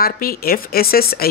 RPF SSI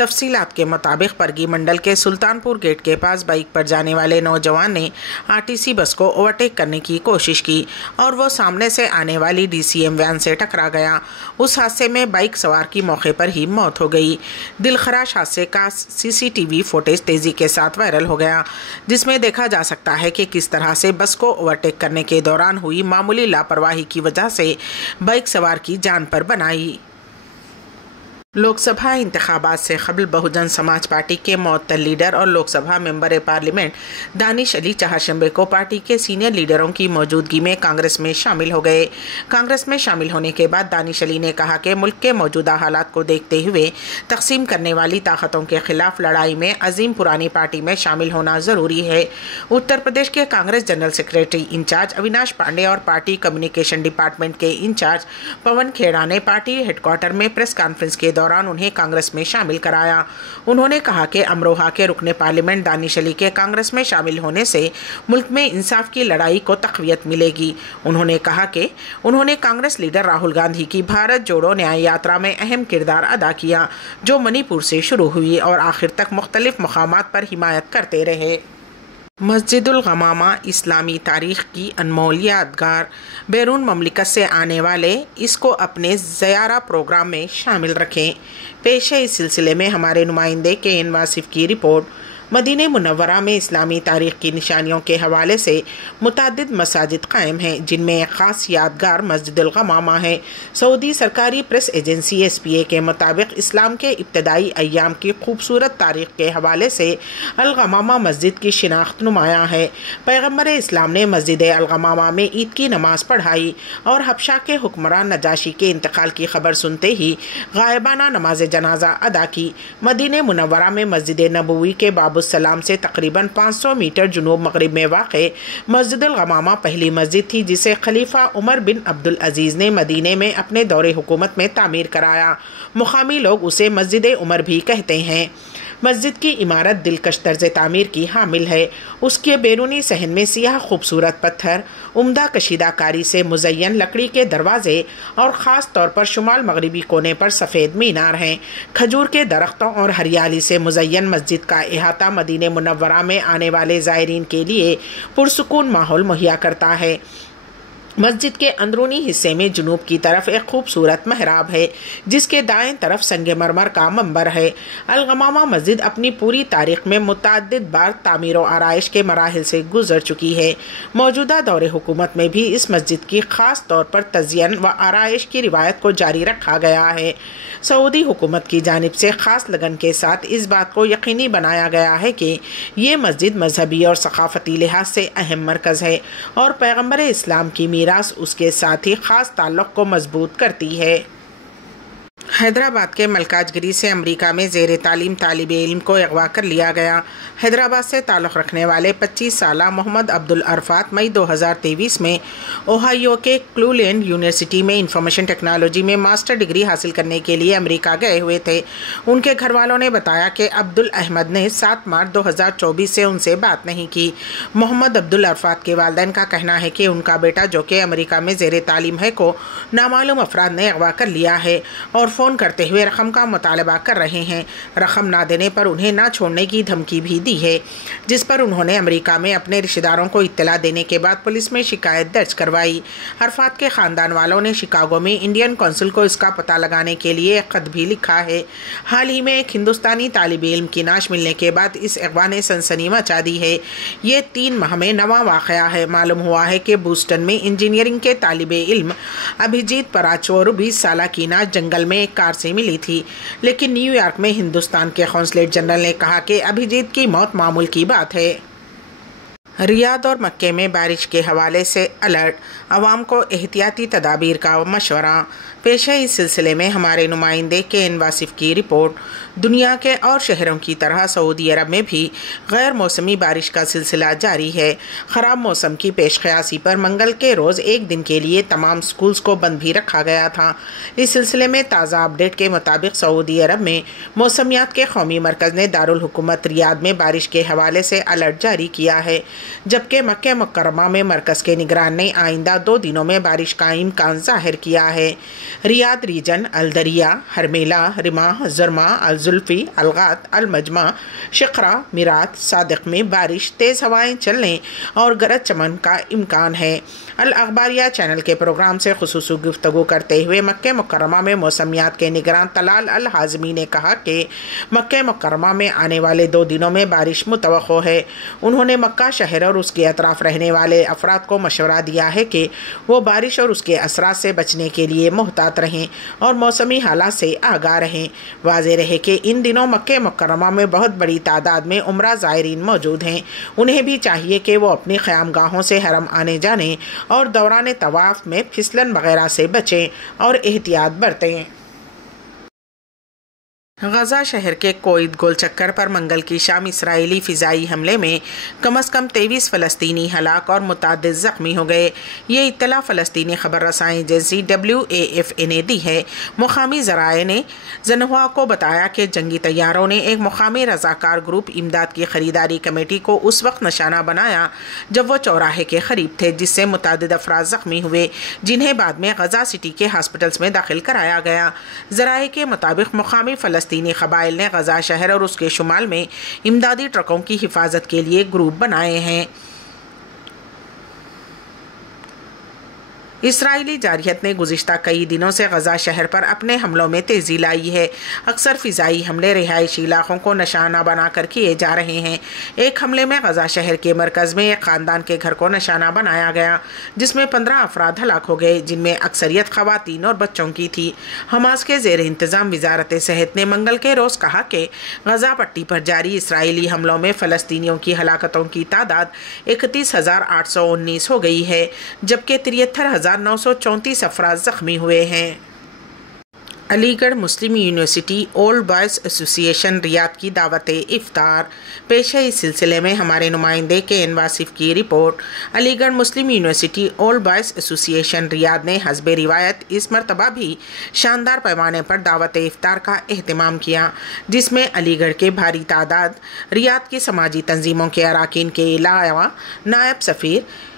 تفصیلات کے مطابق پرگی منڈل کے سلطان پور گیٹ کے پاس بائک پر جانے والے نوجوان نے RTC بس کو اوورٹیک کرنے کی کوشش کی اور وہ سامنے سے آنے والی DCM وین سے ٹکرا گیا۔ اس حادثے میں بائک سوار کی موقع پر ہی موت ہو گئی۔ دلخراش حادثے کا CCTV فوٹیج تیزی کے ساتھ وائرل ہو گیا، جس میں دیکھا جا سکتا ہے کہ کس طرح سے بس کو اوورٹیک کرنے کے دوران ہوئی معمولی لاپرواہی کی وجہ سے بائک سوار کی جان پر بنائی۔ لوک سبھا انتخابات سے قبل بہوجن سماج پارٹی کے معطل لیڈر اور لوک سبھا ممبر پارلیمنٹ دانش علی چہارشنبے کو پارٹی کے سینئر لیڈروں کی موجودگی میں کانگریس میں شامل ہو گئے۔ کانگریس میں شامل ہونے کے بعد دانش علی نے کہا کہ ملک کے موجودہ حالات کو دیکھتے ہوئے تقسیم کرنے والی طاقتوں کے خلاف لڑائی میں عظیم پرانی پارٹی میں شامل ہونا ضروری ہے۔ اتر پردیش کے Congress general secretary in charge Avinash Pandey اور پارٹی کمیونیکیشن ڈپارٹمنٹ کے انچارج پون کھیڑا نے پارٹی ہیڈ کوارٹر میں پریس کانفرنس کے دوران انہیں کانگریس میں شامل کرایا۔ انہوں نے کہا کہ امروہہ کے رکن پارلیمنٹ دانش علی کے کانگریس میں شامل ہونے سے ملک میں انصاف کی لڑائی کو تقویت ملے گی۔ انہوں نے کہا کہ انہوں نے کانگریس لیڈر راہل گاندھی کی بھارت جوڑو نیائے یاترا میں اہم کردار ادا کیا، جو منی پور سے شروع ہوئی اور آخر تک مختلف مقامات پر حمایت کرتے رہے۔ مسجد الغمامہ اسلامی تاریخ کی انمول یادگار، بیرون مملکت سے آنے والے اس کو اپنے زیارہ پروگرام میں شامل رکھیں۔ پیش ہے اس سلسلے میں ہمارے نمائندے KN واصف کی رپورٹ۔ مدینہ منورہ میں اسلامی تاریخ کی نشانیوں کے حوالے سے متعدد مساجد قائم ہیں، جن میں ایک خاص یادگار مسجد الغمامہ ہے۔ سعودی سرکاری پریس ایجنسی SPA کے مطابق اسلام کے ابتدائی ایام کی خوبصورت تاریخ کے حوالے سے الغمامہ مسجد کی شناخت نمایاں ہے۔ پیغمبر اسلام نے مسجد الغمامہ میں عید کی نماز پڑھائی اور حبشہ کے حکمران نجاشی کے انتقال کی خبر سنتے ہی غائبانہ نماز جنازہ ادا کی۔ مدینہ منورہ میں مسجد نبوی کے باب السلام سے تقریباً 500 میٹر جنوب مغرب میں واقع مسجد الغمامہ پہلی مسجد تھی جسے خلیفہ عمر بن عبدالعزیز نے مدینے میں اپنے دور حکومت میں تعمیر کرایا۔ مقامی لوگ اسے مسجد عمر بھی کہتے ہیں۔ مسجد کی عمارت دلکش طرز تعمیر کی حامل ہے۔ اس کے بیرونی صحن میں سیاہ خوبصورت پتھر، عمدہ کشیدہ کاری سے مزین لکڑی کے دروازے اور خاص طور پر شمال مغربی کونے پر سفید مینار ہیں۔ کھجور کے درختوں اور ہریالی سے مزین مسجد کا احاطہ مدینہ منورہ میں آنے والے زائرین کے لیے پرسکون ماحول مہیا کرتا ہے۔ مسجد کے اندرونی حصے میں جنوب کی طرف ایک خوبصورت محراب ہے، جس کے دائیں طرف سنگ مرمر کا منبر ہے۔ الغمامہ مسجد اپنی پوری تاریخ میں متعدد بار تعمیر و آرائش کے مراحل سے گزر چکی ہے۔ موجودہ دور حکومت میں بھی اس مسجد کی خاص طور پر تزئین و آرائش کی روایت کو جاری رکھا گیا ہے۔ سعودی حکومت کی جانب سے خاص لگن کے ساتھ اس بات کو یقینی بنایا گیا ہے کہ یہ مسجد مذہبی اور ثقافتی لحاظ سے اہم مرکز ہے اور پیغمبر اسلام کی میراث اس کے ساتھ ہی خاص تعلق کو مضبوط کرتی ہے۔ حیدرآباد کے ملکاج گری سے امریکہ میں زیر تعلیم طالب علم کو اغوا کر لیا گیا۔ حیدرآباد سے تعلق رکھنے والے 25 سالہ محمد عبدالعرفات مئی 2023 میں اوہایو کے کلیولینڈ یونیورسٹی میں انفارمیشن ٹیکنالوجی میں ماسٹر ڈگری حاصل کرنے کے لیے امریکہ گئے ہوئے تھے۔ ان کے گھر والوں نے بتایا کہ عبدالاحمد نے 7 مارچ 2024 سے ان سے بات نہیں کی۔ محمد عبدالعرفات کے والدین کا کہنا ہے کہ ان کا بیٹا، جو کہ امریکہ میں زیر تعلیم ہے، کو نامعلوم افراد نے اغوا کر لیا ہے اور فون کرتے ہوئے رقم کا مطالبہ کر رہے ہیں۔ رقم نہ دینے پر انہیں نہ چھوڑنے کی دھمکی بھی دی ہے، جس پر انہوں نے امریکہ میں اپنے رشتہ داروں کو اطلاع دینے کے بعد پولیس میں شکایت درج کروائی۔ عرفات کے خاندان والوں نے شکاگو میں انڈین قونصل کو اس کا پتہ لگانے کے لیے ایک خط بھی لکھا ہے۔ حال ہی میں ایک ہندوستانی طالب علم کی نعش ملنے کے بعد اس اغوا نے سنسنی مچا دی ہے۔ یہ 3 ماہ میں نواں واقعہ ہے۔ معلوم ہوا ہے کہ بوسٹن میں انجینئرنگ کے طالب علم ابھیجیت پراچور 20 سالہ کی نعش جنگل میں ایک کار سے ملی تھی، لیکن نیو یارک میں ہندوستان کے قونصلیٹ جنرل نے کہا کہ ابھیجیت کی موت معمول کی بات ہے۔ ریاض اور مکے میں بارش کے حوالے سے الرٹ، عوام کو احتیاطی تدابیر کا مشورہ۔ پیش ہے اس سلسلے میں ہمارے نمائندے KN واصف کی رپورٹ۔ دنیا کے اور شہروں کی طرح سعودی عرب میں بھی غیر موسمی بارش کا سلسلہ جاری ہے۔ خراب موسم کی پیش قیاسی پر منگل کے روز ایک دن کے لیے تمام سکولز کو بند بھی رکھا گیا تھا۔ اس سلسلے میں تازہ اپڈیٹ کے مطابق سعودی عرب میں موسمیات کے قومی مرکز نے دارالحکومت ریاض میں بارش کے حوالے سے الرٹ جاری کیا ہے۔ جبکہ مکہ مکرمہ میں مرکز کے نگران نے آئندہ 2 دنوں میں بارش کا امکان ظاہر کیا ہے۔ ریاض ریجن، الدریا، ہرمیلا، رماح، زرما، الزلفی، الغات، المجمع، شقرہ، میرات، صادق میں بارش، تیز ہوائیں چلنے اور گرج چمن کا امکان ہے۔ الاخباریہ چینل کے پروگرام سے خصوصی گفتگو کرتے ہوئے مکہ مکرمہ میں موسمیات کے نگران طلال الحازمی نے کہا کہ مکہ مکرمہ میں آنے والے 2 دنوں میں بارش متوقع ہے۔ انہوں نے مکہ شہر اور اس کے اطراف رہنے والے افراد کو مشورہ دیا ہے کہ وہ بارش اور اس کے اثرات سے بچنے کے لیے محتاط رہیں اور موسمی حالات سے آگاہ رہیں۔ واضح رہے کہ ان دنوں مکہ مکرمہ میں بہت بڑی تعداد میں عمرہ زائرین موجود ہیں۔ انہیں بھی چاہیے کہ وہ اپنی خیام گاہوں سے حرم آنے جانے اور دوران طواف میں پھسلن وغیرہ سے بچیں اور احتیاط برتیں۔ غزہ شہر کے کویت گول چکر پر منگل کی شام اسرائیلی فضائی حملے میں کم از کم 23 فلسطینی ہلاک اور متعدد زخمی ہو گئے۔ یہ اطلاع فلسطینی خبر رساں ایجنسی WAFA نے دی ہے۔ مقامی ذرائع نے زنہوا کو بتایا کہ جنگی طیاروں نے ایک مقامی رضاکار گروپ امداد کی خریداری کمیٹی کو اس وقت نشانہ بنایا جب وہ چوراہے کے قریب تھے، جس سے متعدد افراد زخمی ہوئے، جنہیں بعد میں غزہ سٹی کے ہاسپٹلز میں داخل کرایا گیا۔ ذرائع کے مطابق مقامی فلسطینی قبائل نے غزہ شہر اور اس کے شمال میں امدادی ٹرکوں کی حفاظت کے لیے گروپ بنائے ہیں۔ اسرائیلی جارحیت نے گزشتہ کئی دنوں سے غزہ شہر پر اپنے حملوں میں تیزی لائی ہے۔ اکثر فضائی حملے رہائشی علاقوں کو نشانہ بنا کر کیے جا رہے ہیں۔ ایک حملے میں غزہ شہر کے مرکز میں ایک خاندان کے گھر کو نشانہ بنایا گیا، جس میں 15 افراد ہلاک ہو گئے، جن میں اکثریت خواتین اور بچوں کی تھی۔ حماس کے زیر انتظام وزارت صحت نے منگل کے روز کہا کہ غزہ پٹی پر جاری اسرائیلی حملوں میں فلسطینیوں کی ہلاکتوں کی تعداد 31,819 ہو گئی ہے، جبکہ 73,934 افراد زخمی ہوئے ہیں۔ علی گڑھ مسلم یونیورسٹی اولڈ بوائز ایسوسی ایشن ریاض کی دعوت افطار پیش ہے۔ اس سلسلے میں ہمارے نمائندے KN واصف کی رپورٹ۔ علی گڑھ مسلم یونیورسٹی اولڈ بوائز ایسوسی ایشن ریاض نے حسب روایت اس مرتبہ بھی شاندار پیمانے پر دعوت افطار کا اہتمام کیا، جس میں علی گڑھ کے بھاری تعداد ریاض کی سماجی تنظیموں کے اراکین کے علاوہ نائب سفیر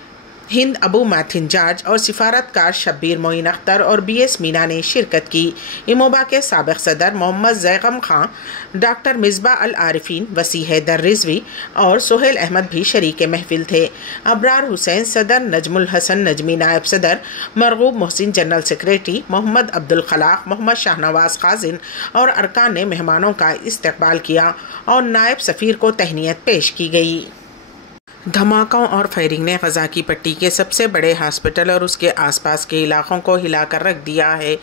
ہند ابو ماتھن جارج اور سفارتکار شبیر معین اختر اور BS مینا نے شرکت کی۔ اموبا کے سابق صدر محمد زیغم خان، ڈاکٹر مصباح العارفین، وسیع حیدر رضوی اور سہیل احمد بھی شریک محفل تھے۔ ابرار حسین صدر، نجم الحسن نجمی نائب صدر، مرغوب محسن جنرل سیکریٹری، محمد عبدالخلاق، محمد شاہنواز خازن اور ارکان نے مہمانوں کا استقبال کیا اور نائب سفیر کو تہنیت پیش کی گئی۔ دھماکوں اور فائرنگ نے غزہ کی پٹی کے سب سے بڑے ہاسپٹل اور اس کے آس پاس کے علاقوں کو ہلا کر رکھ دیا ہے۔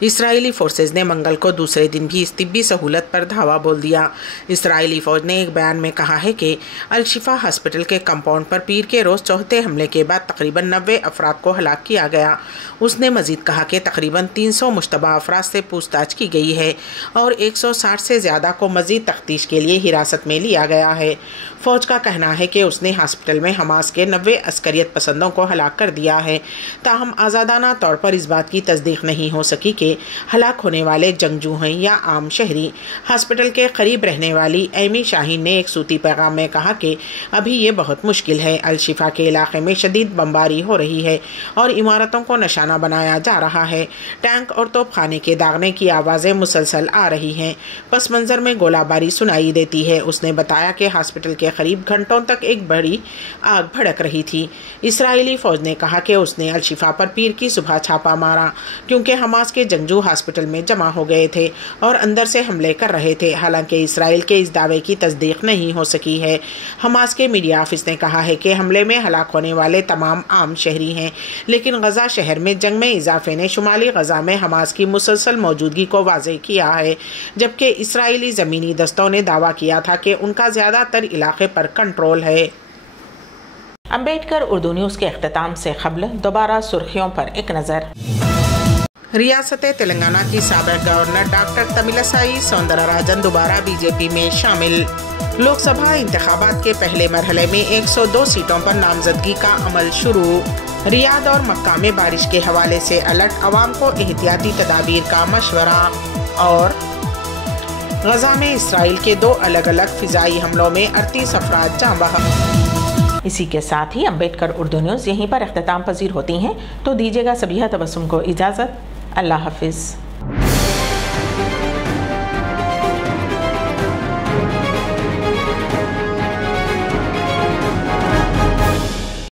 اسرائیلی فورسز نے منگل کو دوسرے دن بھی اس طبی سہولت پر دھاوا بول دیا۔ اسرائیلی فوج نے ایک بیان میں کہا ہے کہ الشفا ہاسپٹل کے کمپاؤنڈ پر پیر کے روز چوتھے حملے کے بعد تقریباً 90 افراد کو ہلاک کیا گیا۔ اس نے مزید کہا کہ تقریباً 300 مشتبہ افراد سے پوچھ تاچھ کی گئی ہے اور 160 سے زیادہ کو مزید تفتیش کے لیے حراست میں لیا گیا ہے۔ فوج کا کہنا ہے کہ اس نے ہاسپٹل میں حماس کے 90 عسکریت پسندوں کو ہلاک کر دیا ہے، تاہم آزادانہ طور پر اس بات کی تصدیق نہیں ہو سکی کہ ہلاک ہونے والے جنگجو ہیں یا عام شہری۔ ہاسپٹل کے قریب رہنے والی ایمی شاہین نے ایک صوتی پیغام میں کہا کہ ابھی یہ بہت مشکل ہے۔ الشفا کے علاقے میں شدید بمباری ہو رہی ہے اور عمارتوں کو نشانہ بنایا جا رہا ہے۔ ٹینک اور توپ خانے کے داغنے کی آوازیں مسلسل آ رہی ہیں۔ پس منظر میں گولہ باری سنائی دیتی ہے۔ اس نے بتایا کہ ہاسپٹل کے قریب گھنٹوں تک ایک بڑی آگ بھڑک رہی تھی۔ اسرائیلی فوج نے کہا کہ اس نے الشفا پر پیر کی صبح چھاپا مارا کیونکہ حماس کے جنگجو ہاسپٹل میں جمع ہو گئے تھے اور اندر سے حملے کر رہے تھے، حالانکہ اسرائیل کے اس دعوے کی تصدیق نہیں ہو سکی ہے۔ حماس کے میڈیا آفس نے کہا ہے کہ حملے میں ہلاک ہونے والے تمام عام شہری ہیں، لیکن غزہ شہر میں جنگ میں اضافے نے شمالی غزہ میں حماس کی مسلسل موجودگی کو واضح کیا ہے، جبکہ اسرائیلی زمینی دستوں نے دعویٰ کیا تھا کہ ان کا زیادہ تر علاقے پر کنٹرول ہے۔ امبیڈکر اردو نیوز کے اختتام سے قبل دوبارہ سرخیوں پر ایک نظر۔ ریاست تلنگانہ کی سابق گورنر ڈاکٹر تملسائی سوندرا راجن دوبارہ BJP میں شامل۔ لوک سبھا انتخابات کے پہلے مرحلے میں 102 سیٹوں پر نامزدگی کا عمل شروع۔ ریاض اور مکہ میں بارش کے حوالے سے الرٹ، عوام کو احتیاطی تدابیر کا مشورہ۔ اور غزہ میں اسرائیل کے 2 الگ الگ فضائی حملوں میں 38 افراد جاں بحق۔ اسی کے ساتھ ہی امبیڈکر اردو نیوز یہیں پر اختتام پذیر ہوتی ہیں، تو دیجیے گا سبیحہ تبسم کو اجازت۔ اللہ حافظ۔